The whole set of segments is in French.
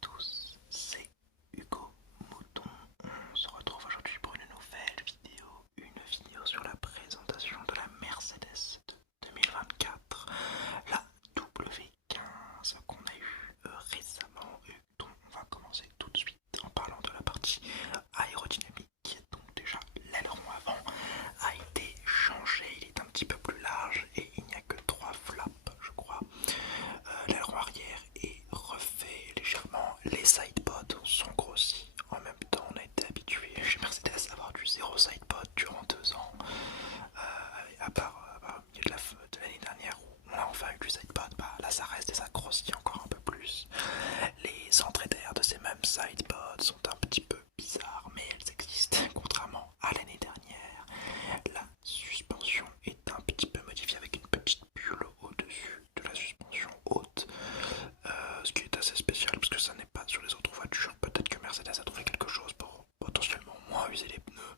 tous, c'est Hugo Mouton. On se retrouve aujourd'hui pour une vidéo sur la présentation de la Mercedes de 2024, la W15 qu'on a eu récemment et dont on va commencer tout de suite en parlant de la partie aérodynamique. Donc déjà l'aileron avant a été changé, il est un petit peu plus large et il n'y a que 3 flaps je crois. L'aileron arrière est refait légèrement, les sidepods sont grossis. En même temps, on a été habitué chez Mercedes à avoir du zéro sidepod durant 2 ans, à part au milieu de l'année dernière où on a enfin eu du sidepod. Là ça reste et ça grossit encore un peu plus. Les entrées d'air de ces mêmes sidepods sont un petit peu bizarres, mais elles existent. Contrairement à l'année dernière, la suspension est un petit peu modifiée avec une petite bulle au-dessus de la suspension haute, ce qui est assez spécial parce que ça n'est pas sur les autres voitures. Peut-être que Mercedes a trouvé quelque chose pour potentiellement moins user les pneus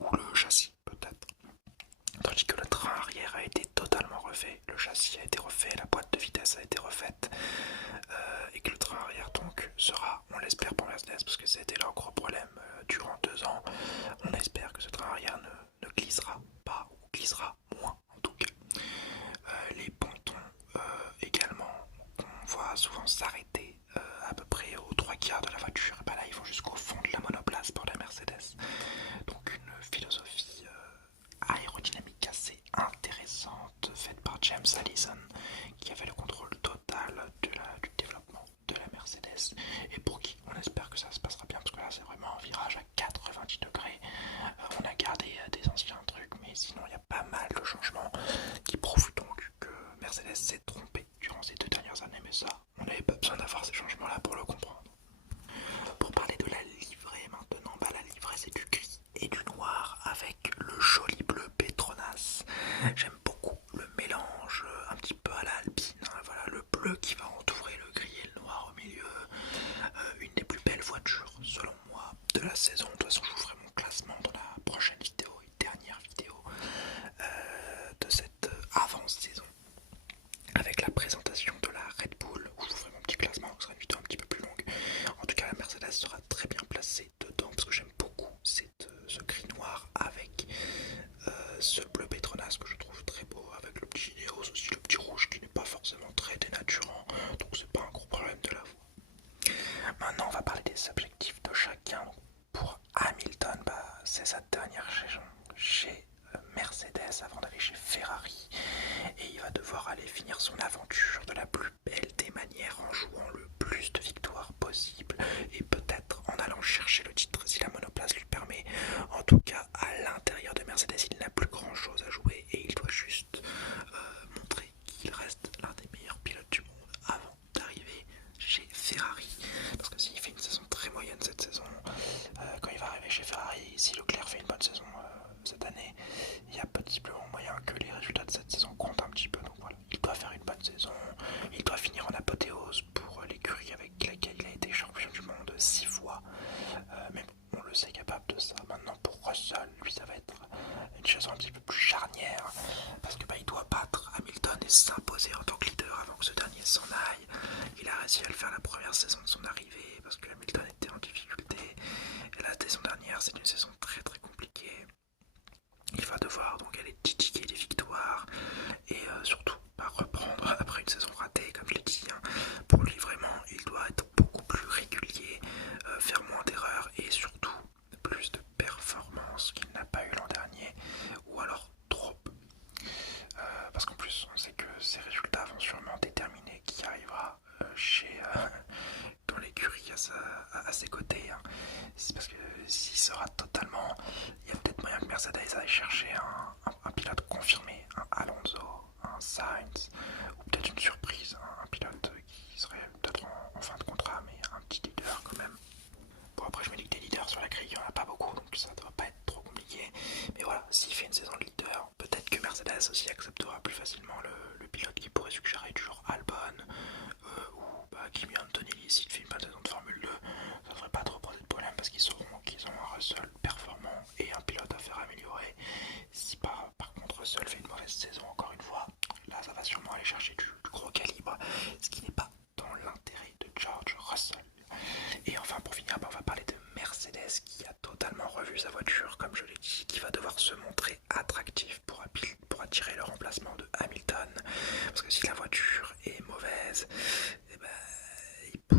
ou le châssis peut-être. Tandis que le train arrière a été totalement refait, le châssis a été refait, la boîte de vitesse a été refaite, et que le train arrière donc sera, on l'espère pour Mercedes, parce que c'était leur gros problème durant 2 ans, on espère que ce train arrière ne glissera pas ou glissera moins en tout cas. Les pontons également, on voit souvent s'arrêter à peu près aux 3 quarts de la voiture, et là ils vont jusqu'au fond de la monoplace pour la Mercedes. Donc une philosophie aérodynamique assez intéressante faite par James Allison qui avait le contrôle total du développement de la Mercedes et pour qui on espère que ça se passera bien parce que là c'est vraiment un virage à 90 degrés. On a gardé des anciens trucs mais sinon il y a pas mal de changements qui prouvent donc que Mercedes s'est trompé durant ces 2 dernières années, mais ça on n'avait pas besoin d'avoir ces changements là pour le comprendre. Pour parler de la livrée maintenant, la livrée c'est du gris et du noir avec le joli bleu Petronas. J'aime beaucoup le mélange un petit peu à la Alpine, voilà, le bleu qui va entourer le gris et le noir au milieu. Une des plus belles voitures selon moi de la saison. De toute façon je vous ferai mon classement dans la prochaine vidéo et dernière vidéo de cette avant-saison avec la présentation de la Red Bull où je vous ferai mon petit classement, ce sera une vidéo un petit peu plus longue. En tout cas la Mercedes sera très bien placée dedans parce que j'aime beaucoup ce gris noir avec ce bleu Petronas que je trouve très beau, avec le petit Ineos aussi, le petit rouge qui n'est pas forcément très dénaturant, donc c'est pas un gros problème de la voir. Maintenant on va parler des objectifs de chacun. Pour Hamilton, c'est sa dernière saison chez Mercedes avant d'aller chez Ferrari et il va devoir aller finir son aventure de la plus belle des manières en jouant le plus de victoires possible et peut-être en allant chercher le titre si la monoplace lui permet. En tout cas à l'intérieur de Mercedes il n'a plus grand chose à jouer et il doit juste montrer qu'il reste l'un des meilleurs pilotes du monde avant d'arriver chez Ferrari, parce que s'il fait une saison très moyenne cette saison, quand il va arriver chez Ferrari, si Leclerc fait une bonne saison cette année, il y a possiblement moyen que les résultats de cette saison comptent un petit peu. Donc voilà, il doit faire une bonne saison, il doit finir en apothéose pour l'écurie avec laquelle il a été champion du monde 6 fois, mais bon, on le sait capable de ça. Maintenant pour Russell, lui ça va être une chose un petit peu plus charnière, parce que il doit battre Hamilton et s'imposer en tant que leader avant que ce dernier s'en aille. Il a réussi à le faire la première saison de son arrivée parce que Hamilton était en difficulté, et la saison dernière c'est une saison très très compliquée. Il va devoir donc aller titiller des victoires et surtout reprendre après une saison ratée, comme je l'ai dit. Pour lui vraiment, il doit être beaucoup plus régulier, faire moins d'erreurs et surtout plus de performances qu'il n'a pas eu l'an dernier, ou alors trop. Parce qu'en plus, on sait que ces résultats vont sûrement déterminer qui arrivera dans l'écurie à ses côtés. C'est parce que s'il sera totalement, il y a peut-être moyen que Mercedes aille chercher un pilote confirmé, un Alonso, un Sainz, ou peut-être une surprise, un pilote qui serait peut-être en fin de contrat, mais un petit leader quand même. Bon, après je me dis que des leaders sur la grille, il n'y en a pas beaucoup, donc ça ne doit pas être trop compliqué. Mais voilà, s'il fait une saison de leader, peut-être que Mercedes aussi acceptera plus facilement le pilote qui pourrait suggérer du genre Albon, ou Kimi Antonelli s'il fait une bonne saison de Formule 2. Ça ne devrait pas trop poser de problème parce qu'ils sauront qu'ils ont un Russell performant et un pilote à faire améliorer. Si par contre Russell fait une mauvaise saison encore une fois, là ça va sûrement aller chercher du gros calibre, ce qui n'est pas dans l'intérêt de George Russell.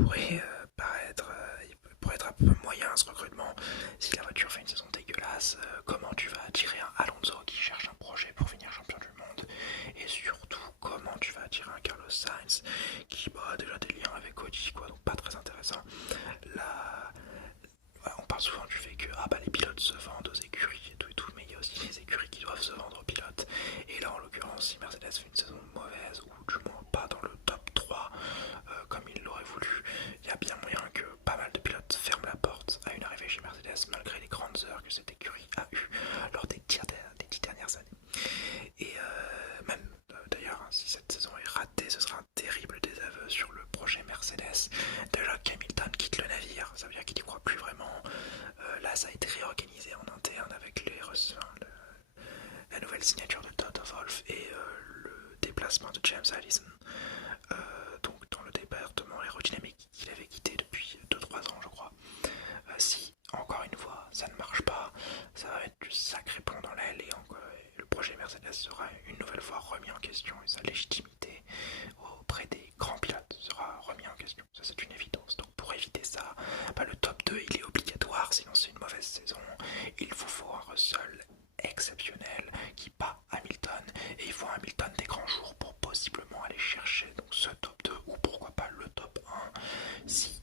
pourrait il pourrait être un peu moyen ce recrutement si la voiture fait une saison dégueulasse. Comment tu vas attirer un Alonso qui cherche un projet pour finir champion du monde, et surtout comment tu vas attirer un Carlos Sainz qui a déjà des liens avec Audi, quoi, donc pas très intéressant. Là, on parle souvent du fait que les pilotes se vendent aux écuries et tout, mais il y a aussi les écuries qui doivent se vendre aux pilotes. Et là, en l'occurrence, si Mercedes fait une saison mauvaise, ou du moins pas dans le top 3 comme il l'aurait voulu, il y a bien moyen que pas mal de pilotes ferment la porte à une arrivée chez Mercedes, malgré les grandes heures que cette écurie a eues lors des 10 dernières années. Et même d'ailleurs, si cette saison est ratée, ce sera un terrible désaveu sur le projet Mercedes. Déjà qu'Hamilton quitte le navire, ça veut dire qu'il n'y croit plus vraiment. Là, ça a été réorganisé en interne avec la nouvelle signature de Toto Wolff et le déplacement de James Allison, donc dans le département aérodynamique qu'il avait quitté depuis 2-3 ans, je crois. Si, encore une fois, ça ne marche pas, ça va être du sacré plomb dans l'aile et le projet Mercedes sera une nouvelle fois remis en question et sa légitimité auprès des grands pilotes sera remis en question. Ça, c'est une évidence. Donc pour éviter ça, le top 2 il est obligatoire, sinon c'est une mauvaise saison. Il vous faut un Russell exceptionnel qui bat Hamilton, et il faut un Hamilton des grands jours pour possiblement aller chercher donc ce top 2 ou pourquoi pas le top 1 si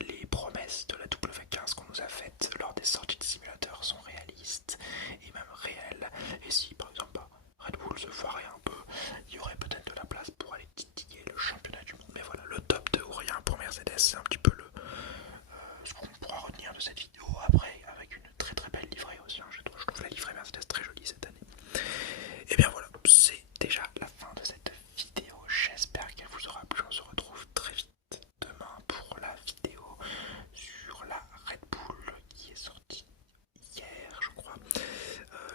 les promesses de la W15 qu'on nous a faites lors des sorties de simulateurs sont réalistes et même réelles. Et si par exemple Red Bull se foirait un peu, il y aurait peut-être de la place pour aller titiller le championnat du monde. Mais voilà, le top 2 ou rien pour Mercedes, c'est un petit peu ce qu'on pourra retenir de cette vidéo. Après, avec une très très belle livrée aussi, je trouve la livrée Mercedes très jolie cette année. Et bien voilà, c'est déjà la fin de cette vidéo. J'espère qu'elle vous aura plu. On se retrouve très vite demain pour la vidéo sur la Red Bull qui est sortie hier, je crois.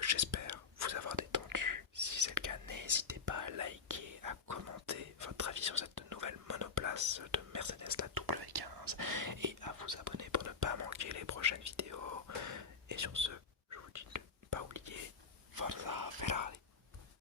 J'espère vous avoir détendu. Si c'est le cas, n'hésitez pas à liker, à commenter votre avis sur cette nouvelle monoplace de Mercedes, la W15, et à vous abonner